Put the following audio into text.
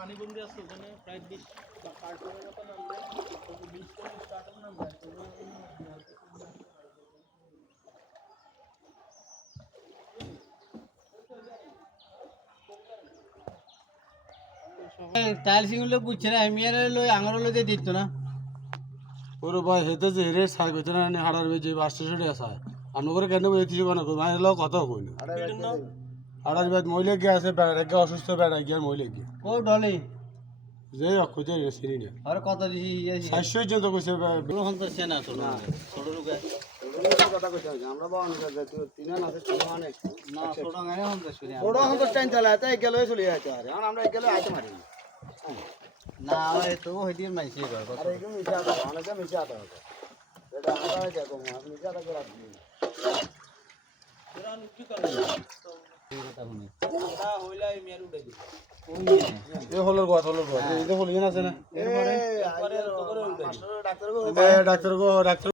পানি বন্দি আছে ওখানে প্রায় 20 বা কার্টনের মতো নামবে, 20-40 কার্টন নামবে। টাইলসিং গুলো বুঝছে না এমিয়ার লই আঙর লই দিত না ওরে ভাই হেতে যে রে সাই কইতে না হাড়ার যে বাসটা ছড়ে আছে আমরা করে কেন বই কিছু কোন ভাই লোক কথা কই না হাড়ার বাদ মইলে গিয়ে আছে বেড়া গে অসুস্থ বেড়া গিয়ে মইলে গিয়ে ও ডলে যে অক্ষতে সিনি না আর কত দিছি 600 জন তো কইছে এখন তো সেনা ছোট ছোট রুগে কথা কইতে আমরা বাউন তিন আছে তিন মানে না ছোট গায়ে হন তো শুনি বড় হন তো টাইম চালা তাই গেলে চলে যাইতে আরে আমরা গেলে আইতে মারি না ওই তো হইদি মাইছি কর আরে কি মিছা কথা অনেকে মিছা কথা এটা আমরা দেখো আমি মিছা কথা রাখি এরা কি করে কথা শুনি আমরা হইলা এমিয়ার উড়াই দিই। এ হলোর কথা এই তো হলিয়ে আছে না এরপরে তো করে উড়াই দিই। ডাক্তার গো ডাক্তার